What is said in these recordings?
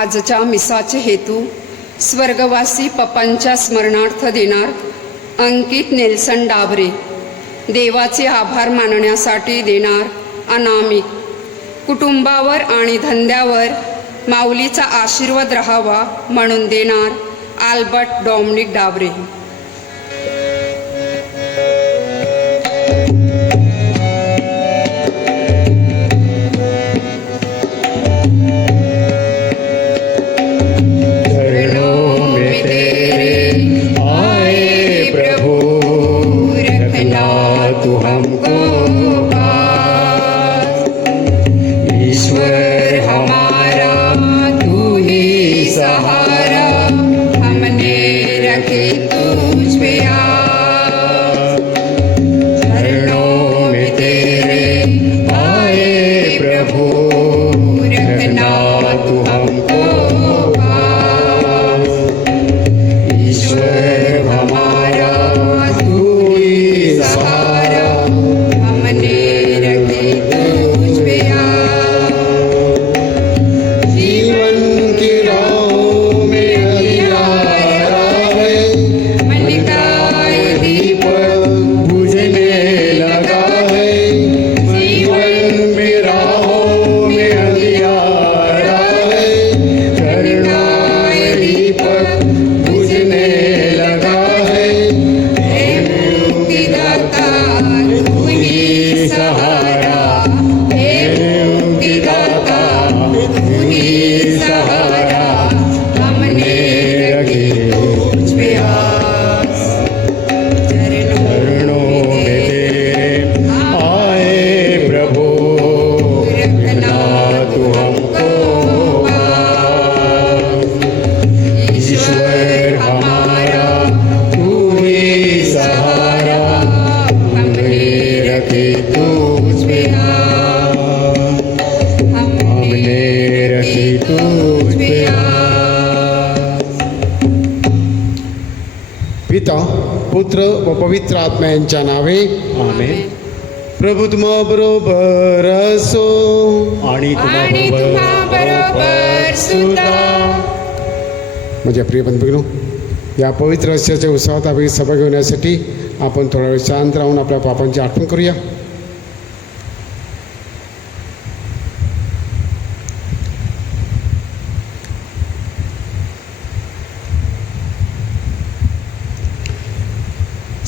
आजच्या मिसाचे हेतू स्वर्गवासी पप्पांच्या स्मरणार्थ देणार अंकित नेल्सन डाबरे, देवाचे आभार मानण्यासाठी देणार अनामिक, कुटुंबावर आणि धंद्यावर माऊलीचा आशीर्वाद राहावा म्हणून देणार आल्बर्ट डॉमिनिक डाबरे. पिता पुत्र व पवित्र आत्मा यांच्या नावे आमेन. प्रभू तुम्हा बरोबर असो आणि बरोबर सुद्धा. माझ्या प्रिय बंधूंनो, या पवित्र रस्त्याच्या उत्सवात आपण सहभागी होण्यासाठी आपण थोडा वेळ शांत राहून आपल्या पापांची आठवण करूया.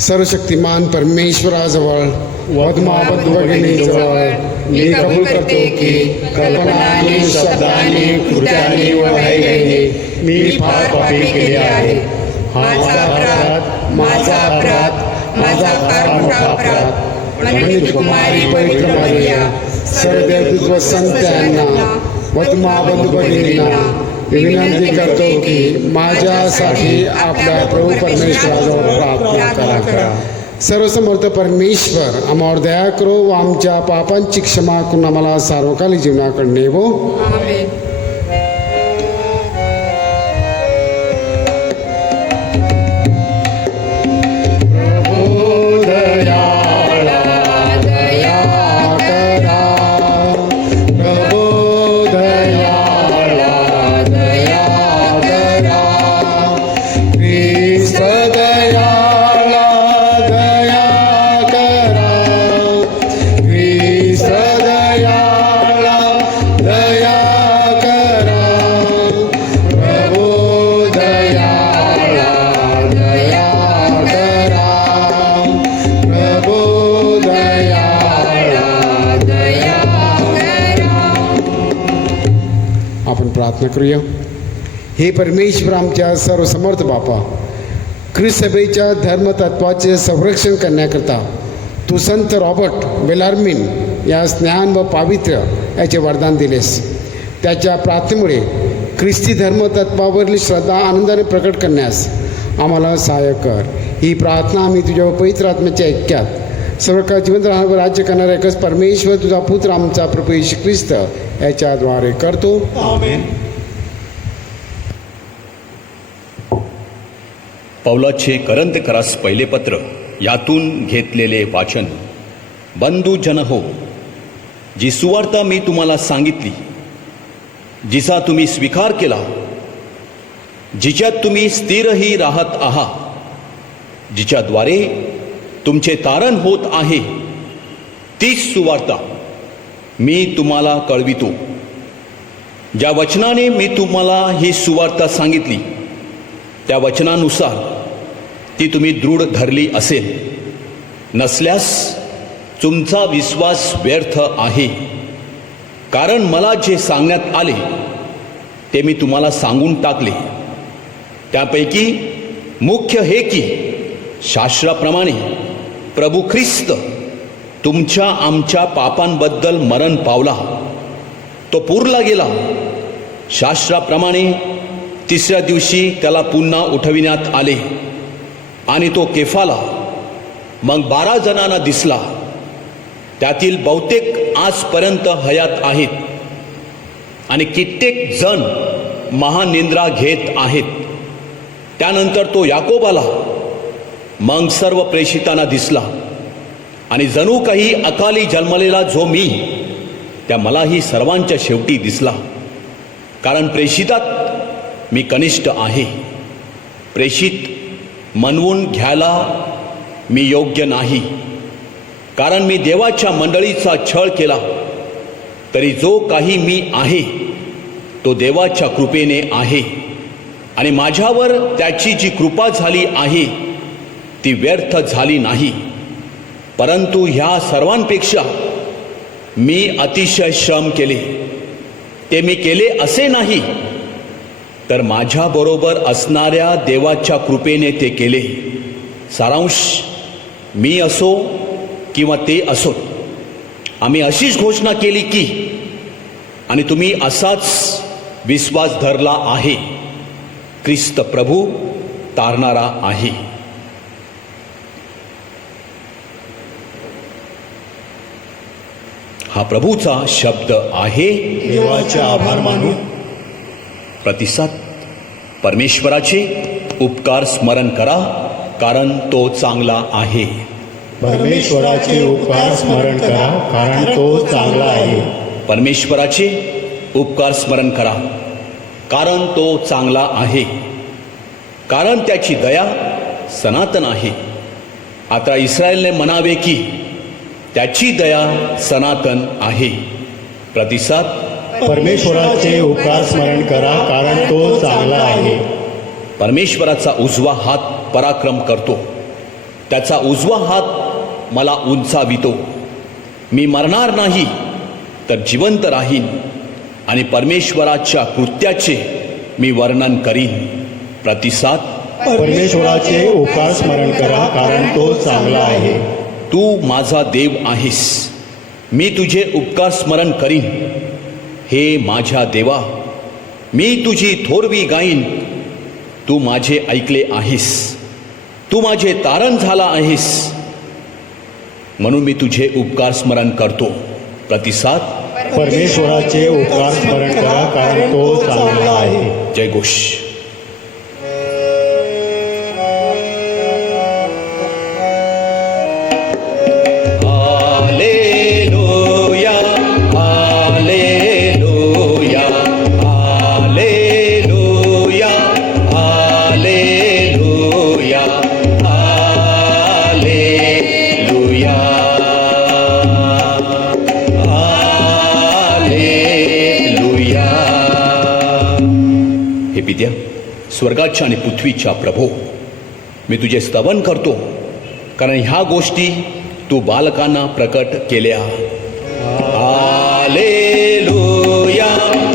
सर्वशक्तिमान परमेश्वराजवळ वधमाबद्ध भगिनीजवळ मी कबूल करतो की कल्पनाने, शब्दाने, कृत्याने व धैर्याने मी फार पापे केले आहे. माझा अपराध, माझा फार मोठा अपराध. म्हणून कुमारी पवित्र मरिया, सर्व देवदूत व संत यांना वधमाबद्ध भगिनींना विनंती करतो की माझ्यासाठी आपल्या प्रभू परमेश्वराजवळ प्रार्थना करा. सर्वसमर्थ परमेश्वर आम्हावर दया करो व आमच्या पापांची क्षमा करून आम्हाला सार्वकालिक जीवनाकडे नेवो. आमेन. प्रार्थना करूया. हे परमेश्वर, आमच्या सर्वसमर्थ बापा, ख्रिस्त सभेच्या धर्मतत्वाचे संरक्षण करण्याकरता तू संत रॉबर्ट बेलार्मिन या ज्ञान व पावित्र्य याचे वरदान दिलेस. त्याच्या प्रार्थनेमुळे ख्रिस्ती धर्मतत्वावरील श्रद्धा आनंदाने प्रकट करण्यास आम्हाला सहाय्य कर. ही प्रार्थना आम्ही तुझ्या पवित्र आत्म्याच्या ऐक्यात सर्व काळ जिवंत राहण्यावर राज्य करणारा एकच परमेश्वर तुझा पुत्र आमचा प्रभू येशू ख्रिस्त याच्याद्वारे करतो. आमेन. पौलाचे करंदकरास पहिले पत्र यातून घेतलेले वाचन. बंधू जन हो, जी सुवार्ता मी तुम्हाला सांगितली जिचा तुम्ही स्वीकार केला, जिच्यात तुम्ही स्थिरही राहत आहात, जिच्याद्वारे तुमचे तारण होत आहे, तीच सुवार्ता मी तुम्हाला कळवितो. ज्या वचनाने मी तुम्हाला ही सुवार्ता सांगितली त्या वचनानुसार ती तुम्ही दृढ धरली असेल. नसल्यास तुमचा विश्वास व्यर्थ आहे. कारण मला जे सांगण्यात आले ते मी तुम्हाला सांगून टाकले. त्यापैकी मुख्य हे की शास्त्राप्रमाणे प्रभू ख्रिस्त तुमच्या आमच्या पापांबद्दल मरण पावला, तो पुरला गेला. शास्त्राप्रमाणे तिसऱ्या दिवशी त्याला पुन्हा उठविण्यात आले आणि तो केफाला, मग 12 जणांना दिसला. त्यातील बहुतेक आजपर्यंत हयात आहेत आणि कित्येक जण महानिंद्रा घेत आहेत. त्यानंतर तो याकोबाला, मग सर्व प्रेषितांना दिसला आणि जणू काही अकाली जन्मलेला जो मी, त्या मलाही सर्वांच्या शेवटी दिसला. कारण प्रेषितात मी कनिष्ठ आहे. प्रेषित म्हणवून घ्यायला मी योग्य नाही, कारण मी देवाच्या मंडळीचा छळ केला. तरी जो काही मी आहे तो देवाच्या कृपेने आहे आणि माझ्यावर त्याची जी कृपा झाली आहे ती व्यर्थ झाली नाही. परंतु ह्या सर्वांपेक्षा मी अतिशय श्रम केले. ते मी केले असे नाही, तर माझ्याबरोबर असणाऱ्या देवाच्या कृपेने ते केले. सारांश, मी असो किंवा ते असोत, आम्ही अशीच घोषणा केली की, आणि तुम्ही असाच विश्वास धरला आहे, ख्रिस्त प्रभू तारणारा आहे. हा प्रभूचा शब्द आहे. देवाचे आभार मानू. प्रतिसाद. परमेश्वराचे उपकार स्मरण करा, कारण तो चांगला आहे. परमेश्वराचे उपकार स्मरण करा, कारण तो चांगला आहे. परमेश्वराचे उपकार स्मरण करा, कारण तो चांगला आहे. कारण त्याची दया सनातन आहे. आता इस्रायलने म्हणावे की त्याची दया सनातन आहे. प्रतिसाद. परमेश्वराचे उपकार स्मरण करा, कारण तो चांगला आहे. परमेश्वराचा उजवा हात पराक्रम करतो. त्याचा उजवा हात मला उंचावितो. मी मरणार नाही, तर जिवंत राहीन आणि परमेश्वराच्या कृत्याचे मी वर्णन करीन. प्रतिसाद. परमेश्वराचे उपकार स्मरण करा, कारण तो चांगला आहे. तू माझा देव आहेस, मी तुझे उपकार स्मरण करीन. हे माझ्या देवा, मी तुझी थोरवी गाईन. तू माझे ऐकले आहेस, तू माझे तारण झाला आहेस, म्हणून मी तुझे उपकार स्मरण करतो. प्रतिसाद. परमेश्वराचे उपकार स्मरण करा, कारण तो चांगला आहे. जयघोष. Hallelujah, hallelujah, hallelujah, hallelujah, hallelujah, hallelujah. हे पित्या, स्वर्गाच्या आणि पृथ्वीच्या प्रभो, मी तुझे स्तवन करतो, कारण ह्या गोष्टी तू बालकांना प्रकट केल्या. Hallelujah,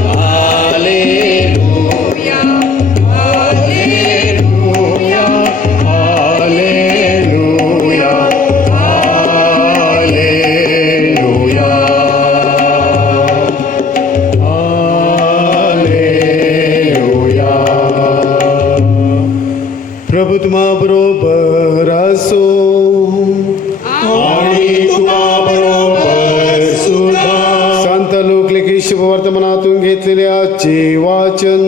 hallelujah, hallelujah, hallelujah, hallelujah, hallelujah. प्रभू तुम्हा बरोबर असो. आणि तुझ्याबरोबर सुद्धा. संत लोक लिखित शुभवर्तमानातून घेतलेले आजचे वाचन.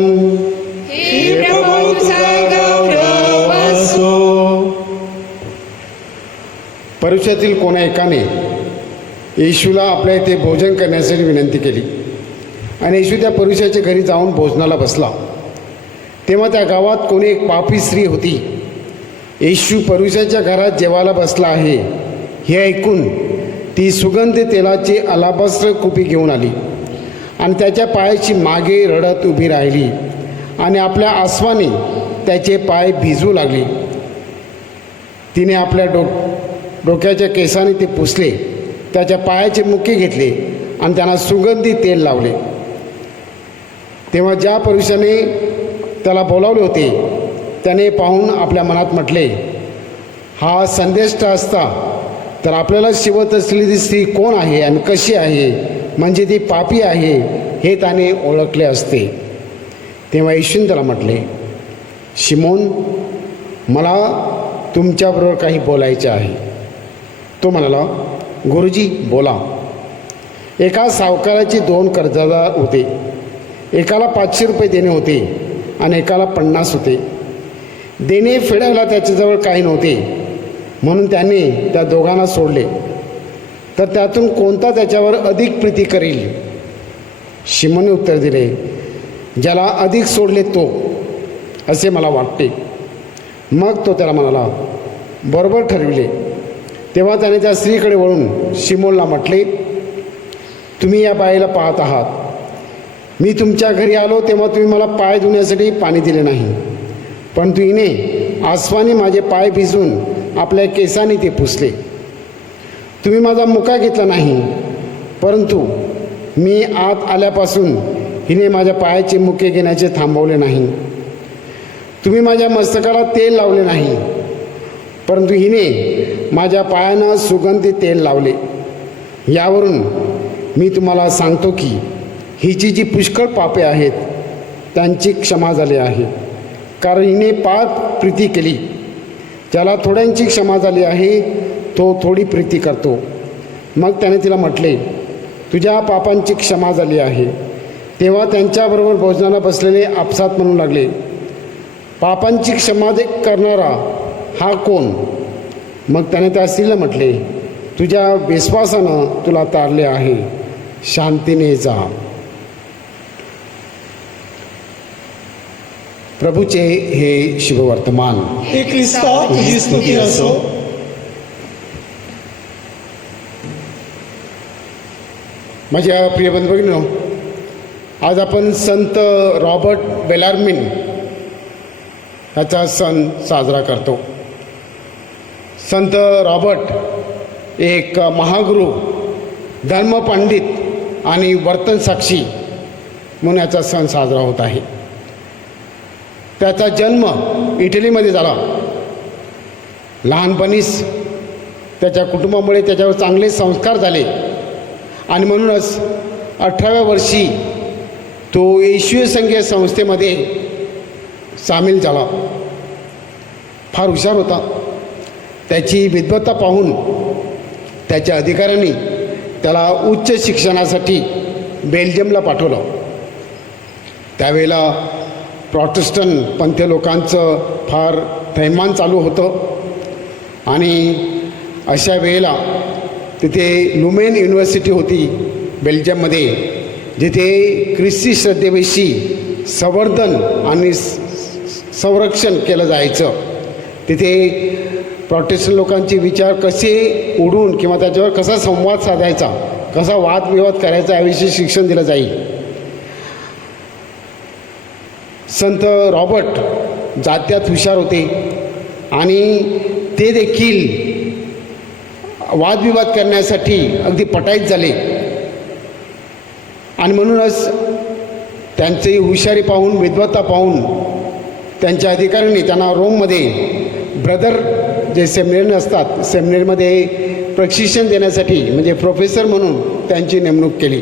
हे प्रभू तुझा गौरव असो. परुषातील कोणा एकाने येशूला आपल्या इथे भोजन करण्यासाठी विनंती केली. आणि येशू त्या पुरुषाच्या घरी जाऊन भोजनाला बसला. तेव्हा त्या गावात कोणी एक पापी स्त्री होती. येशू पुरुषाच्या घरात जेवायला बसला आहे हे ऐकून ती सुगंध तेलाची अलाबास्त्र कुपी घेऊन आली आणि त्याच्या पायाची मागे रडत उभी राहिली आणि आपल्या आसवाने त्याचे पाय भिजवू लागली. तिने आपल्या डोक्याच्या केसाने ते पुसले, त्याच्या पायाचे मुके घेतले आणि त्यांना सुगंधी तेल लावले. तेव्हा ज्या पुरुषाने त्याला बोलावले होते त्याने पाहून आपल्या मनात म्हटले, हा संदेष्ट असता तर आपल्याला शिवत असलेली ती स्त्री कोण आहे आणि कशी आहे, म्हणजे ती पापी आहे हे त्याने ओळखले असते. तेव्हा येशूने त्याला म्हटले, शिमोन, मला तुमच्याबरोबर काही बोलायचे आहे. तो म्हणाला, गुरुजी बोला. एका सावकाराचे 2 कर्जदार होते. एकाला 500 रुपये देणे होते आणि एकाला 50 होते. देणे फेडायला त्याच्याजवळ काही नव्हते, म्हणून त्याने त्या दोघांना सोडले. तर त्यातून कोणता त्याच्यावर अधिक प्रीती करील? शिमोने उत्तर दिले, ज्याला अधिक सोडले तो, असे मला वाटते. मग तो त्याला म्हणाला, बरोबर ठरविले. तेव्हा त्याने त्या स्त्रीकडे वळून शिमोनला म्हटले, तुम्ही या बाईला पाहत आहात. मी तुमच्या घरी आलो तेव्हा तुम्ही मला पाय धुण्यासाठी पाणी दिले नाही, परंतु हिने आसवाने माझे पाय भिजवून आपल्या केसाने ते पुसले. तुम्ही माझा मुका घेतला नाही, परंतु मी आत आल्यापासून हिने माझ्या पायाचे मुके घेण्याचे थांबवले नाही. तुम्ही माझ्या मस्तकाला तेल लावले नाही, परंतु हिने माझ्या पायांना सुगंधी तेल लावले. यावरून मी तुम्हाला सांगतो की हिची जी पुष्कळ पापे आहेत त्यांची क्षमा झाली आहे, कारण हिने पाप प्रीती केली. ज्याला थोड्यांची क्षमा झाली आहे तो थोडी प्रीती करतो. मग त्याने तिला म्हटले, तुझ्या पापांची क्षमा झाली आहे. तेव्हा त्यांच्याबरोबर भोजनाला बसलेले आपसात म्हणू लागले, पापांची क्षमा करणारा हा कोण? मग त्याने त्या स्त्रीला म्हटले, तुझ्या विश्वासानं तुला तारले आहे, शांतीने जा. प्रभूचे हे शुभवर्तमान. हे ख्रिस्ता तुझी स्तुती असो. माझ्या प्रिय बंधू भगिनींनो, आज आपण संत रॉबर्ट बेलार्मिन ह्याचा सण साजरा करतो. संत रॉबर्ट एक महागुरू, धर्मपंडित आणि वर्तनसाक्षी म्हणून याचा सण साजरा होत आहे. त्याचा जन्म इटलीमध्ये झाला. लहानपणीच त्याच्या कुटुंबामुळे त्याच्यावर चांगले संस्कार झाले आणि म्हणूनच 18व्या वर्षी तो येशूय संघीय संस्थेमध्ये सामील झाला. फार हुशार होता. त्याची विद्वत्ता पाहून त्याच्या अधिकाऱ्यांनी त्याला उच्च शिक्षणासाठी बेल्जियमला पाठवलं. त्यावेळेला प्रॉटेस्टंट पंथीय लोकांचं फार थैमान चालू होतं आणि अशा वेळेला तिथे लुमेन युनिव्हर्सिटी होती बेल्जियममध्ये, जिथे ख्रिस्ती श्रद्धेविषयी संवर्धन आणि संरक्षण केलं जायचं. तिथे प्रॉटेस्टंट लोकांचे विचार कसे उडून किंवा त्याच्यावर कसा संवाद साधायचा, कसा वादविवाद करायचा याविषयी शिक्षण दिलं जाईल. संत रॉबर्ट जात्यात हुशार होते आणि ते देखील वादविवाद करण्यासाठी अगदी पटाईत झाले आणि म्हणूनच त्यांची हुशारी पाहून, विद्वत्ता पाहून त्यांच्या अधिकाऱ्यांनी त्यांना रोममध्ये ब्रदर जे सेमिनरी असतात, सेमिनरीमध्ये प्रशिक्षण देण्यासाठी म्हणजे प्रोफेसर म्हणून त्यांची नेमणूक केली.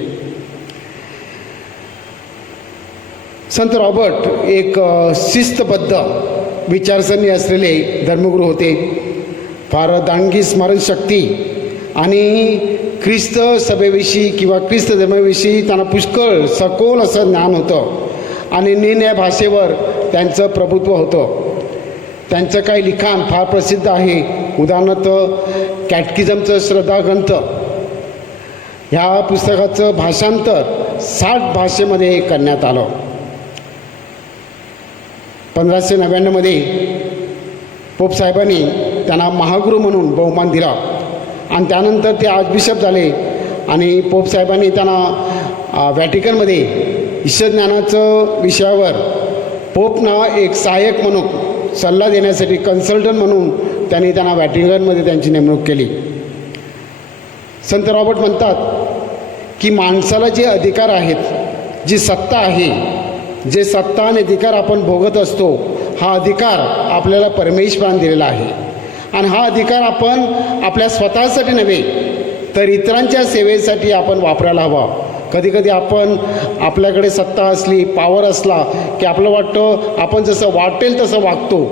संत रॉबर्ट एक शिस्तबद्ध विचारसरणी असलेले धर्मगुरू होते. फार दांडगी स्मरणशक्ती आणि ख्रिस्त सभेविषयी किंवा ख्रिस्त धर्माविषयी त्यांना पुष्कळ सखोल असं ज्ञान होतं आणि निर्णय भाषेवर त्यांचं प्रभुत्व होतं. त्यांचं काही लिखाण फार प्रसिद्ध आहे. उदाहरणार्थ कॅटकिझमचं श्रद्धाग्रंथ ह्या पुस्तकाचं भाषांतर 60 भाषेमध्ये करण्यात आलं. 1599मध्ये पोप साहेबांनी त्यांना महागुरू म्हणून बहुमान दिला आणि त्यानंतर ते आर्चबिशप झाले आणि पोप साहेबांनी त्यांना व्हॅटिकनमध्ये ईश्वरज्ञानाचं विषयावर पोपना एक सहाय्यक म्हणून सल्ला देण्यासाठी कन्सल्टंट म्हणून त्यांना व्हॅटिकनमध्ये त्यांची नेमणूक केली. संत रॉबर्ट म्हणतात की माणसाला जे अधिकार आहेत, जी सत्ता आहे, जे सत्ता आणि अधिकार आपण भोगत असतो, हा अधिकार आपल्याला परमेश्वराने दिलेला आहे आणि हा अधिकार आपण आपल्या स्वतःसाठी नव्हे तर इतरांच्या सेवेसाठी आपण वापरायला हवा. कधीकधी आपण आपल्याकडे सत्ता असली, पॉवर असला की आपलं वाटतं आपण जसं वाटेल तसं वागतो,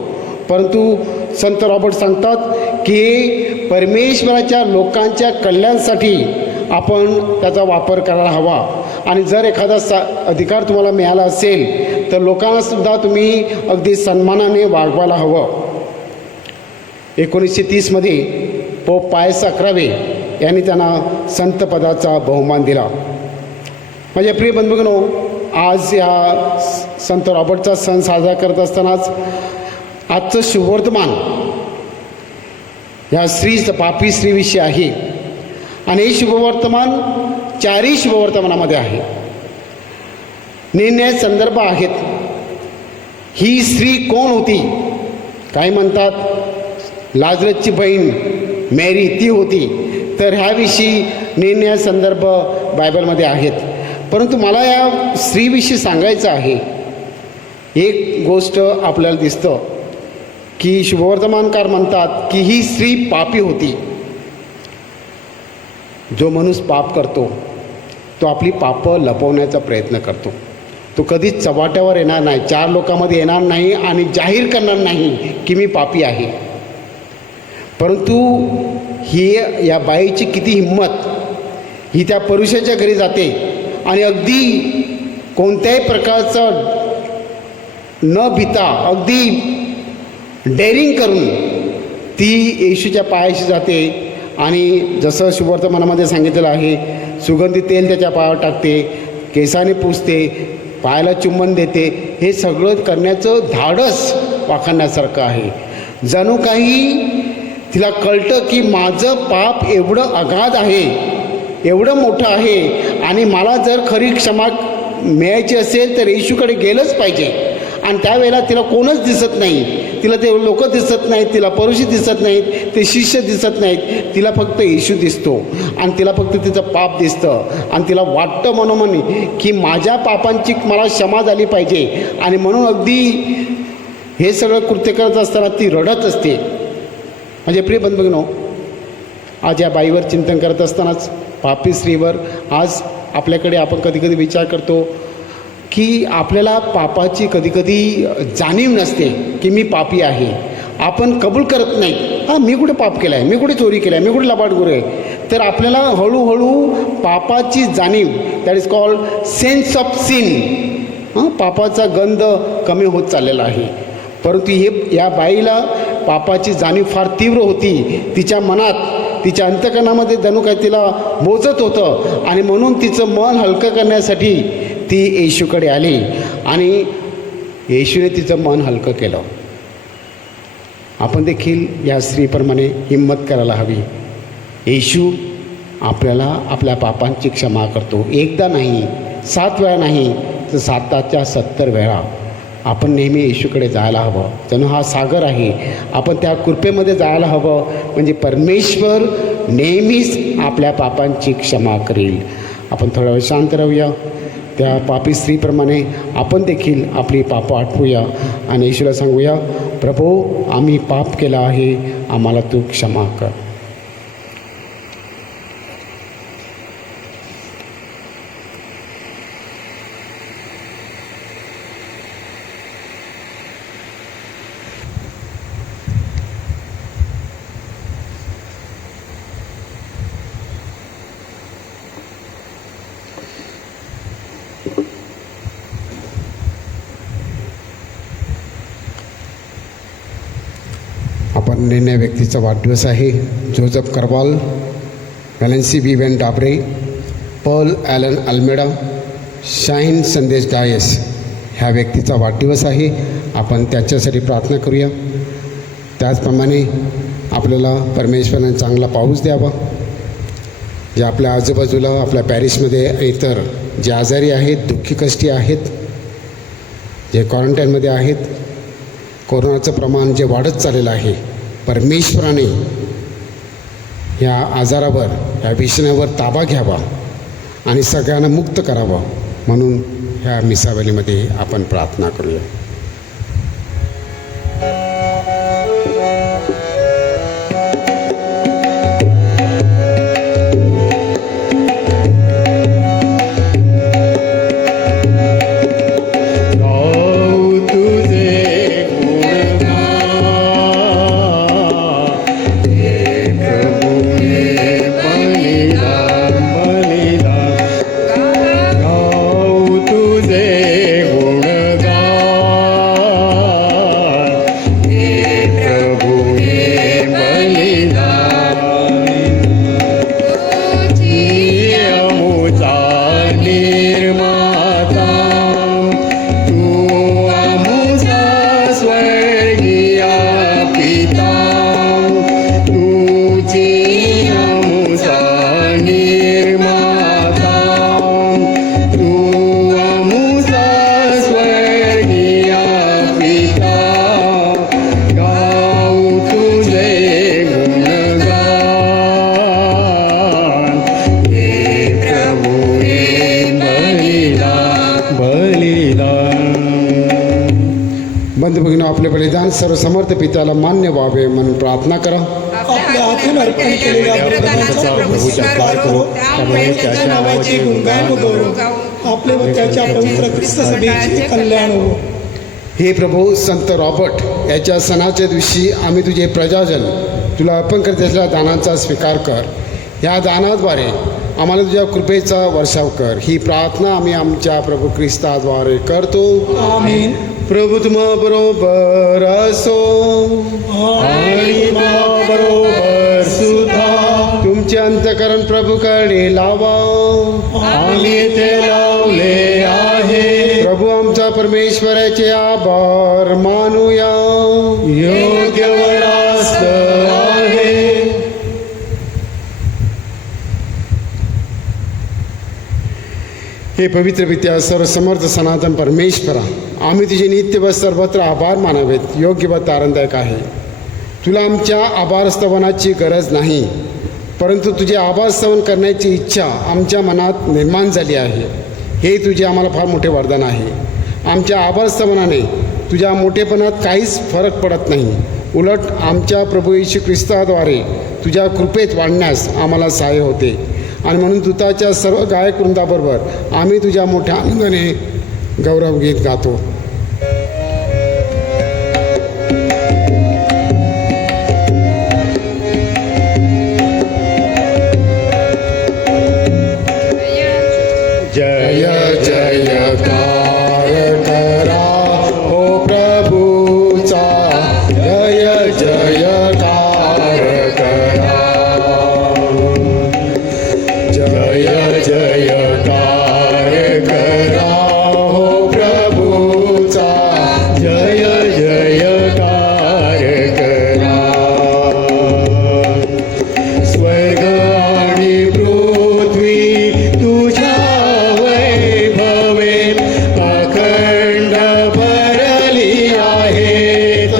परंतु संत रॉबर्ट सांगतात की परमेश्वराच्या लोकांच्या कल्याणासाठी आपण त्याचा वापर करायला हवा आणि जर एखादा अधिकार तुम्हाला मिळाला असेल तर लोकांनासुद्धा तुम्ही अगदी सन्मानाने वागवायला हवं. 1930मध्ये पोप पायस 11 यांनी त्यांना संत पदाचा बहुमान दिला. माझ्या प्रिय बंधूंनो, आज या संत रॉबर्टचा सण साजरा करत असतानाच आजचं शुभवर्तमान ह्या पापी स्त्रीविषयी आहे आणि हे शुभवर्तमान 4 शुभवर्तमानामध्ये आहे. निर्णय संदर्भ आहेत. ही स्त्री कोण होती? काही म्हणतात लाजरसची बहीण मेरी ती होती, तर ह्याविषयी निर्णय संदर्भ बायबलमध्ये आहेत. परंतु मला या स्त्रीविषयी सांगायचं आहे. एक गोष्ट आपल्याला दिसतं की शुभवर्तमानकार म्हणतात की ही स्त्री पापी होती. जो माणूस पाप करतो तो आपली पापं लपवण्याचा प्रयत्न करतो. तो कधीच चव्हाट्यावर येणार नाही, 4 लोकांमध्ये येणार नाही आणि जाहीर करणार नाही की मी पापी आहे. परंतु ही या बाईची किती हिंमत, ही त्या पुरुषाच्या घरी जाते आणि अगदी कोणत्याही प्रकारचा न भिता अगदी डेअरिंग करून ती येशूच्या पायाशी जाते आणि जसं शुभवर्तमानामध्ये सांगितलेलं आहे, सुगंधी तेल त्याच्या पायावर टाकते, केसाने पुसते, पायाला चुंबन देते. हे सगळं करण्याचं धाडस वाखाणण्यासारखं आहे. जणू काही तिला कळतं की माझं पाप एवढं अगाध आहे, एवढं मोठं आहे आणि मला जर खरी क्षमा मिळायची असेल तर येशूकडे गेलंच पाहिजे. आणि त्यावेळेला तिला कोणच दिसत नाही, तिला ते लोक दिसत नाहीत, तिला परुषी दिसत नाहीत, ते शिष्य दिसत नाहीत, तिला फक्त येशू दिसतो आणि तिला फक्त तिचं पाप दिसतं आणि तिला वाटतं मनोमनी की माझ्या पापांची मला क्षमा झाली पाहिजे आणि म्हणून अगदी हे सगळं कृत्य करत असताना ती रडत असते. म्हणजे प्रिय बंधूंनो, आज या बाईवर चिंतन करत असतानाच पापी स्त्रीवर आज आपल्याकडे आपण कधीकधी विचार करतो की आपल्याला पापाची कधीकधी जाणीव नसते की मी पापी आहे. आपण कबूल करत नाही, हां मी कुठे पाप केलं आहे, मी कुठे चोरी केलं आहे, मी कुठे लबाडगुरू आहे. तर आपल्याला हळूहळू पापाची जाणीव, that is called sense of sin, पापाचा गंध कमी होत चाललेला आहे. परंतु या बाईला पापाची जाणीव फार तीव्र होती. तिच्या मनात, तिच्या अंतकरणामध्ये जणू काय तिला मोजत होतं आणि म्हणून तिचं मन हलकं करण्यासाठी ती येशूकडे आली आणि येशूने तिचं मन हलकं केलं. आपण देखील या स्त्रीप्रमाणे हिंमत करायला हवी. येशू आपल्याला आपल्या पापांची क्षमा करतो. एकदा नाही, 7 वेळा नाही, तर 7च्या 70 वेळा. आपण नेहमी येशूकडे जायला हवं. जणू हा सागर आहे, आपण त्या कृपेमध्ये जायला हवं. म्हणजे परमेश्वर नेहमीच आपल्या पापांची क्षमा करेल. आपण थोडा वेळ शांत राहूया. त्या पापी स्त्रीप्रमाणे आपण देखील आपली पापं आठवूया आणि येशूला सांगूया, प्रभू आम्ही पाप केलं आहे, आम्हाला तू क्षमा कर. आपण निर्णय व्यक्तीचा वाढदिवस आहे. Joseph Carvalho, Valency Vivian Dabre, Paul Allen Almeida, Shaheen Sandesh Dias ह्या व्यक्तीचा वाढदिवस आहे. आपण त्याच्यासाठी प्रार्थना करूया. त्याचप्रमाणे आपल्याला परमेश्वराने चांगला पाऊस द्यावा. जे आपल्या आजूबाजूला आपल्या पॅरिसमध्ये इतर जे आजारी आहेत, दुःखी कष्टी आहेत, जे क्वारंटाईनमध्ये आहेत, कोरोनाचं प्रमाण जे वाढत चाललेलं आहे, परमेश्वराने ह्या आजारावर, ह्या विषयावर ताबा घ्यावा आणि सगळ्यांना मुक्त करावा. म्हणून ह्या मिसावलीमध्ये आपण प्रार्थना करूया. बंधू भगिनी, आपले बलिदान सर्वसमर्थ पित्याला मान्य व्हावे म्हणून प्रार्थना करा. आपल्या हातून अर्पण केलेल्या बलिदानाचा प्रभू स्वीकार करो. त्यामुळे त्याच्या नावाचे गुणगान व गौरव आपले व त्याच्या पवित्र ख्रिस्त सभेचे कल्याण हो. हे प्रभू, संत रॉबर्ट याच्या सणाच्या दिवशी आम्ही तुझे प्रजाजन तुला अर्पण करत असलेल्या दानांचा स्वीकार कर. या दानाद्वारे आम्हाला तुझ्या कृपेचा वर्षाव कर. ही प्रार्थना आम्ही आमच्या प्रभू ख्रिस्ताद्वारे करतो. आमीन. प्रभू तुम्हा बरोबर असो आणि बरोबर सुद्धा तुमचे अंतकरण प्रभूकडे लावा. आम्ही ते लावले आहे. प्रभू आमचा परमेश्वराचे आभार मानूया. योग्य वरास्त आहे. हे पवित्र पित्या, सर्वसमर्थ सनातन परमेश्वरा, आम्ही तुझे नित्य व सर्वत्र आभार मानावेत. योग्य व तारणदायक आहे. तुला आमच्या आभार स्तवनाची गरज नाही, परंतु तुझे आभार स्तवन करण्याची इच्छा आमच्या मनात निर्माण झाली आहे. हे तुझे आम्हाला फार मोठे वरदान आहे. आमच्या आभार स्तवनाने तुझ्या मोठेपणात काहीच फरक पडत नाही. उलट आमच्या प्रभू येशू ख्रिस्ताद्वारे तुझ्या कृपेत वाढण्यास आम्हाला सहाय्य होते. आणि म्हणून दूताच्या सर्व गायक वृंदाबरोबर आम्ही तुझ्या मोठ्या आनंदाने गौरवगीत गातो. जय जयकार करा हो प्रभूचा, जय जयकार करा. जय जयकार करा हो प्रभूचा, जय जयकार करा. स्वर्ग आणि पृथ्वी तुझ्या वैभवे अखंड भरली आहेत.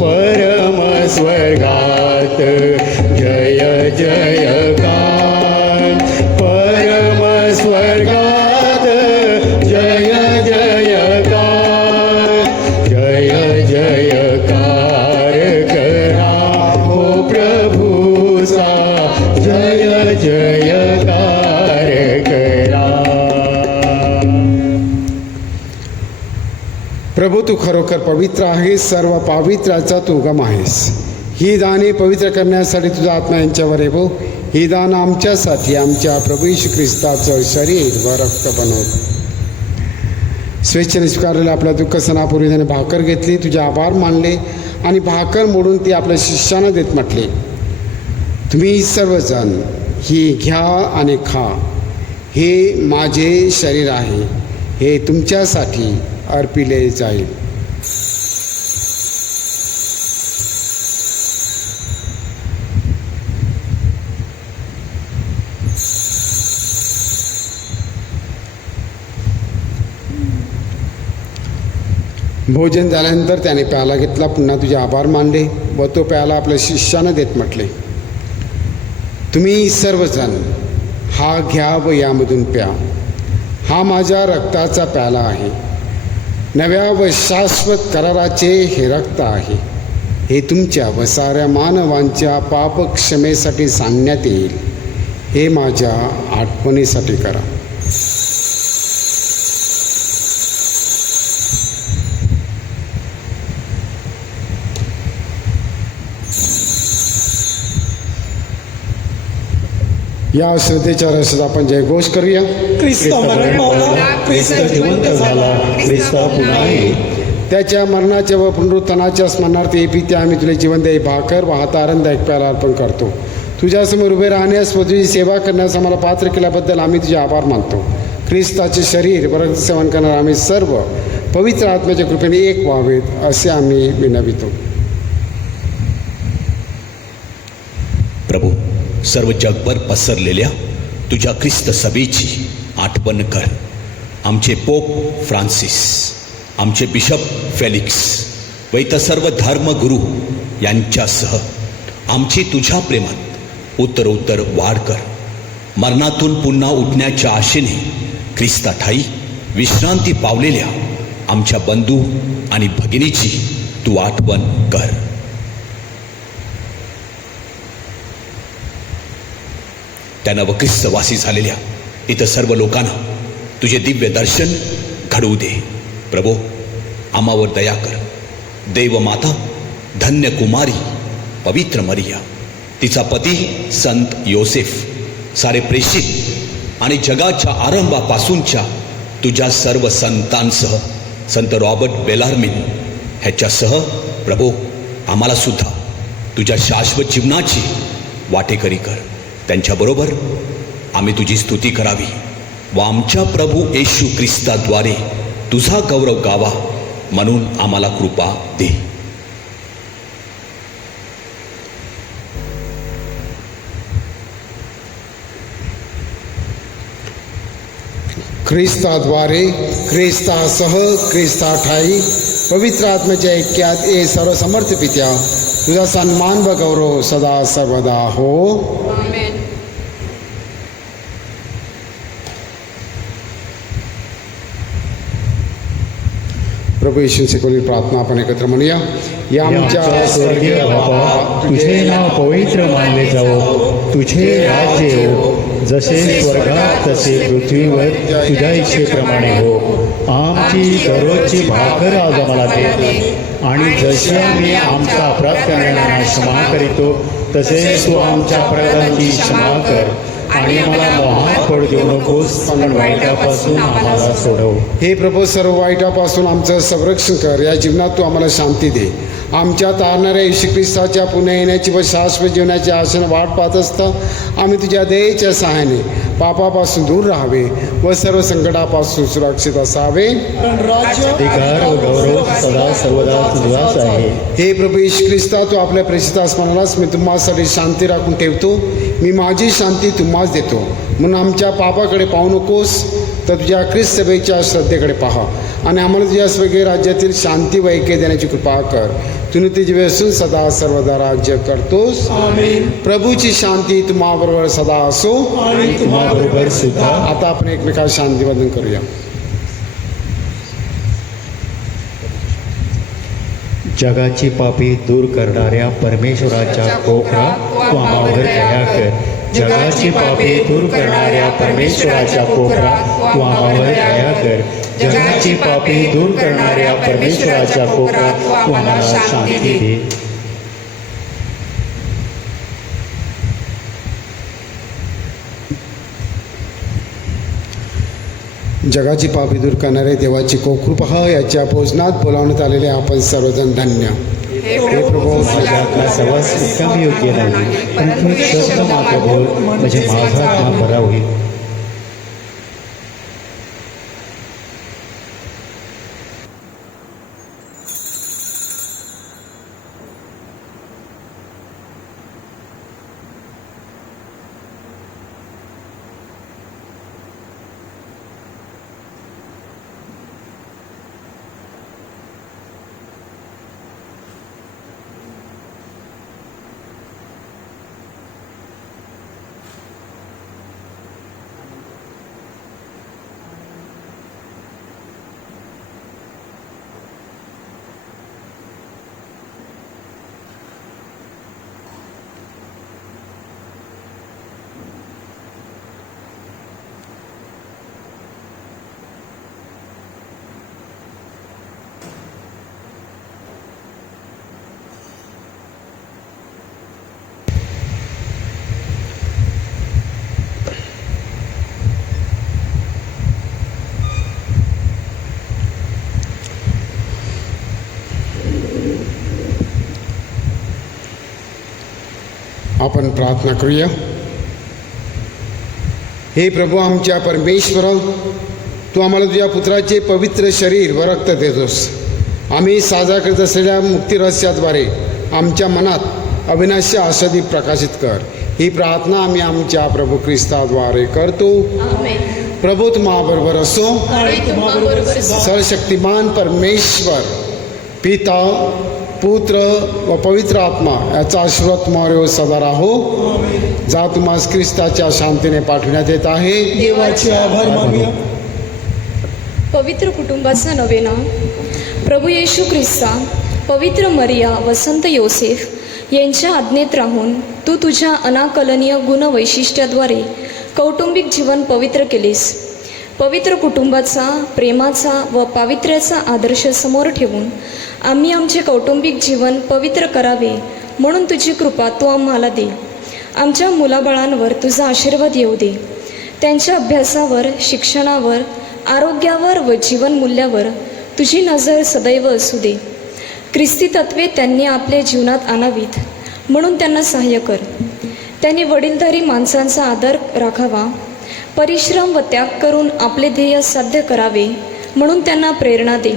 परम स्वर्गात जय जयकार. परम स्वर्गात जय जयकार. जय जयकार करा हो प्रभूचा, जय जयकार करा. प्रभू तू खरोखर पवित्र आहेस. सर्व पावित्र्याचा तू उगम आहेस. ही दाने पवित्र करण्यासाठी तुझा आत्मा यांच्यावर येवो. ही दान आमच्यासाठी आमच्या प्रभू येशू ख्रिस्ताचं शरीर व रक्त बनव. स्वेच्छेने स्वीकारलेल्या आपल्या दुःख सणापूर्वी त्याने भाकर घेतली, तुझे आभार मानले आणि भाकर मोडून ती आपल्या शिष्यानं देत म्हटले, तुम्ही सर्वजण ही घ्या आणि खा. हे माझे शरीर आहे, हे तुमच्यासाठी अर्पिले जाईल. भोजन झाल्यानंतर त्याने प्याला घेतला, पुन्हा तुझे आभार मानले व तो प्याला आपल्या शिष्यानं देत म्हटले, तुम्ही सर्वजण हा घ्या व यामधून प्या. हा माझ्या रक्ताचा प्याला आहे, नव्या व शाश्वत कराराचे हे रक्त आहे. हे तुमच्या व साऱ्या मानवांच्या पापक्षमेसाठी सांगण्यात येईल. हे माझ्या आठवणीसाठी करा. या श्रद्धेच्या रसात आपण जयघोष करूया. ख्रिस्त मरण पावला, ख्रिस्त जिवंत झाला, ख्रिस्त पुन्हा येईल. त्याच्या मरणाच्या व पुनरुत्थानाच्या स्मरणार्थ हे पिते आम्ही तुला जीवनदायी भाकर व हात आनंददायक प्याला अर्पण करतो. तुझ्यासमोर उभे राहण्यास व तुझी सेवा करण्यास आम्हाला पात्र केल्याबद्दल आम्ही तुझे आभार मानतो. ख्रिस्ताचे शरीर व रक्त सेवन करणारे आम्ही सर्व पवित्र आत्म्याच्या कृपेने एक व्हावेत असे आम्ही विनवितो. प्रभू, सर्व जगभर पसरलेल्या तुझ्या ख्रिस्त सभेची आठवण कर. आमचे पोप फ्रान्सिस, आमचे बिशप फेलिक्स व इतर सर्व धर्मगुरू यांच्यासह आमची तुझ्या प्रेमात उत्तरोत्तर वाढ कर. मरणातून पुन्हा उठण्याच्या आशेने ख्रिस्ताठायी विश्रांती पावलेल्या आमच्या बंधू आणि भगिनीची तू आठवण कर. त्यांना व ख्रिस्तवासी झालेल्या इतर सर्व लोकांना तुझे दिव्य दर्शन घडवू दे. प्रभो, आम्हावर दया कर. देव माता धन्य कुमारी पवित्र मरिया, तिचा पती संत योसेफ, सारे प्रेषित आणि जगाच्या आरंभापासूनच्या तुझ्या सर्व संतांसह संत रॉबर्ट बेलार्मिन ह्याच्यासह प्रभो आम्हाला सुद्धा तुझ्या शाश्वत जीवनाची वाटेकरी कर. त्यांच्याबरोबर आम्ही तुझी स्तुती करावी व आमच्या प्रभू येशू ख्रिस्ताद्वारे तुझा गौरव गावा म्हणून आम्हाला कृपा दे. ख्रिस्ताद्वारे, ख्रिस्तासह, ख्रिस्ताठायी पवित्र आत्म्याच्या ऐक्यात ए सर्व समर्थ पित्या, तुझा सन्मान व गौरव सदा सर्वदा हो. प्रभू येशूंचे खोलील प्रार्थना आपण एकत्र म्हणूया. या आमच्या स्वर्गीय बाबा, तुझे नाव पवित्र मानले जावो, तुझे राज्य येवो, जसे स्वर्गात तसे पृथ्वीवर तुझ्या इच्छेप्रमाणे हो. आमची दररोजची भाकर आज आम्हाला दे, आणि जसे आम्ही आमचा अपराध करणाऱ्यांना क्षमा करीतो, तसे तू आमच्या अपराधांची क्षमा कर. आणि आम्हाला मोहात पडू देऊ नकोस, पण वाईटापासून आम्हाला सोडव. हे प्रभू, सर्व वाईटापासून आमचं संरक्षण कर. या जीवनात तू आम्हाला शांती दे. आमच्या तारणाऱ्या येशू ख्रिस्ताच्या पुन्हा येण्याची व शाश्वत जीवनाची आशेने वाट पाहत असता आम्ही तुझ्या दयेच्या सहाय्याने पापापासून दूर राहावे व सर्व संकटापासून सुरक्षित असावे. अधिकार व गौरव सदा सर्वदा तुझाच आहे. हे प्रभू येशू ख्रिस्ता, तू आपल्या प्रेषित स्मरणास मी तुम्हासाठी शांती राखून ठेवतो. मी माझी शांती तुम्हास देतो. म्हणून आमच्या पापाकडे पाहू नकोस, तर तुझ्या ख्रिस्त सभेच्या श्रद्धेकडे पहा आणि आम्हाला तुझ्या स्वर्गीय राज्यातील शांती व ऐक्य देण्याची कृपा कर. तुने तुझे असून सदा सर्वदा राज्य करतोस. प्रभूची शांती तुम्हाबरोबर सदा असो आणि तुम्हाबरोबर सुद्धा. आता आपण एकमेकांना शांतीवंदन करूया. जगाची पापी दूर करणाऱ्या परमेश्वराच्या कोपरा तू आम्हावर दया कर. जगाची पापी दूर करणाऱ्या परमेश्वराच्या कोपरा तू आम्हावर दया कर. जगाची पापी दूर करणाऱ्या परमेश्वराच्या कोपरा तू आम्हाला शांती दे. जगाची पापी दूर करणारे देवाची कोकृपा याच्या भोजनात बोलावण्यात आलेले आपण सर्वजण धन्य. हे प्रभू, माझ्या सर्वात उत्तम योग्य नाही, पण तू शब्द मात्र बोल, म्हणजे माझा काम बरा होईल. आपण प्रार्थना करूया. हे प्रभू आमच्या परमेश्वर, तू आम्हाला तुझ्या पुत्राचे पवित्र शरीर व रक्त देतोस. आम्ही साजरा करत असलेल्या मुक्तिरहस्याद्वारे आमच्या मनात अविनाशी आशादीप प्रकाशित कर. ही प्रार्थना आम्ही आमच्या प्रभू ख्रिस्ताद्वारे करतो. प्रभू तुम्हाबरोबर असो. सर्वशक्तिमान परमेश्वर पिता, पुत्र व पवित्र आत्मा याचा आशीर्वाद तुम्हावर सदा राहो. जा तुम्हास ख्रिस्ताच्या शांतीने पाठवण्यात येत आहे. देवाचे आभार मानूया. पवित्र कुटुंबाचा नवेना. प्रभू येशू ख्रिस्ता, पवित्र मरिया व संत योसेफ यांच्या आज्ञेत राहून तू तुझ्या अनाकलनीय गुणवैशिष्ट्याद्वारे कौटुंबिक जीवन पवित्र केलेस. पवित्र कुटुंबाचा, प्रेमाचा व पावित्र्याचा आदर्श समोर ठेवून आम्ही आमचे कौटुंबिक जीवन पवित्र करावे म्हणून तुझी कृपा तू आम्हाला दे. आमच्या मुलाबाळांवर तुझा आशीर्वाद येऊ दे. त्यांच्या अभ्यासावर, शिक्षणावर, आरोग्यावर व जीवनमूल्यावर तुझी नजर सदैव असू दे. ख्रिस्ती तत्वे त्यांनी आपल्या जीवनात आणावीत म्हणून त्यांना सहाय्य कर. त्यांनी वडीलधारी माणसांचा आदर राखावा, परिश्रम व त्याग करून आपले ध्येय साध्य करावे म्हणून त्यांना प्रेरणा दे.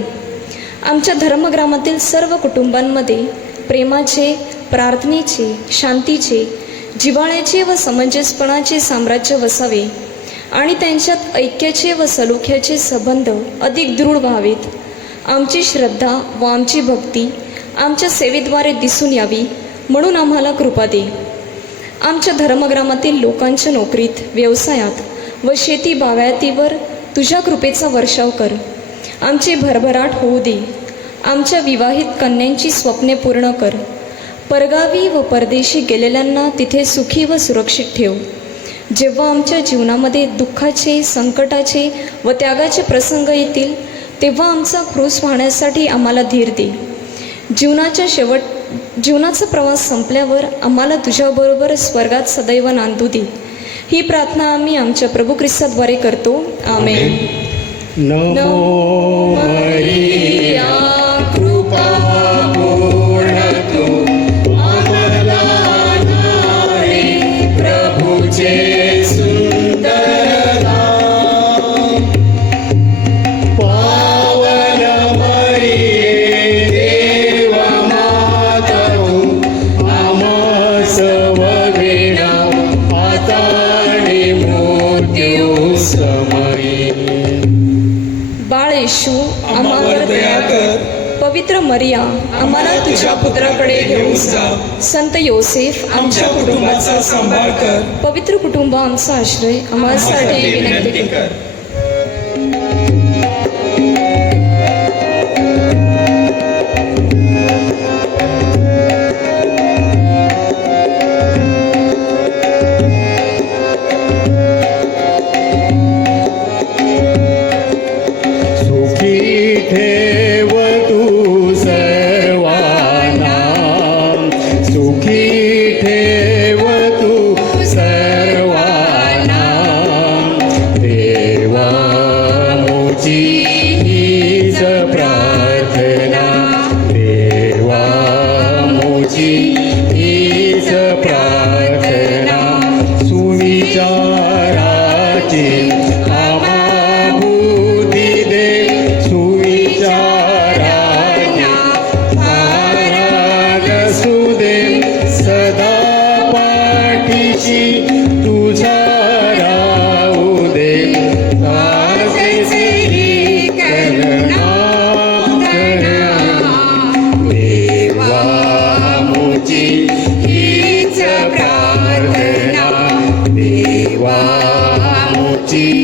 आमच्या धर्मग्रामातील सर्व कुटुंबांमध्ये प्रेमाचे, प्रार्थनेचे, शांतीचे, जिव्हाळ्याचे व समंजसपणाचे साम्राज्य वसावे आणि त्यांच्यात ऐक्याचे व सलोख्याचे संबंध अधिक दृढ व्हावेत. आमची श्रद्धा व आमची भक्ती आमच्या सेवेद्वारे दिसून यावी म्हणून आम्हाला कृपा दे. आमच्या धर्मग्रामातील लोकांच्या नोकरीत, व्यवसायात व शेती बागायतीवर तुझ्या कृपेचा वर्षाव कर. आमची भरभराट होऊ दे. आमच्या विवाहित कन्यांची स्वप्ने पूर्ण कर. परगावी व परदेशी गेलेल्यांना तिथे सुखी व सुरक्षित ठेव. जेव्हा आमच्या जीवनामध्ये दुःखाचे, संकटाचे व त्यागाचे प्रसंग येतील तेव्हा आमचा क्रूस वाहण्यासाठी आम्हाला धीर दे. जीवनाचा प्रवास संपल्यावर आम्हाला तुझ्याबरोबर स्वर्गात सदैव नांदू दे. ही प्रार्थना आम्ही आमच्या प्रभू ख्रिस्ताद्वारे करतो. आमेन. नमो मरिया, कृपा पूर्ण तू आम्हाला नावे, प्रभूचे सुंदर नाम. पावन मरिये, देव मातऊ, आम्हास वगेरा आता आणि मृत्यू समयी. बाळ येशू आम्हावर दया कर. पवित्र मरिया आम्हाला तुझ्या पुत्राकडे घेऊन जा. संत योसेफ आमच्या कुटुंबाचा सांभाळ कर. पवित्र कुटुंब आमचा आश्रय आम्हासाठी विनंती कर. सुखी ठेव तू सर्वांना, सुखी ठेव तू सर्वांना. देवा मुची हीच प्रार्थना, देवा मुची हीच प्रार्थना. सुविचाराची तुझा राहू दे. देवा मुची हीच प्रार्थना, देवा मुची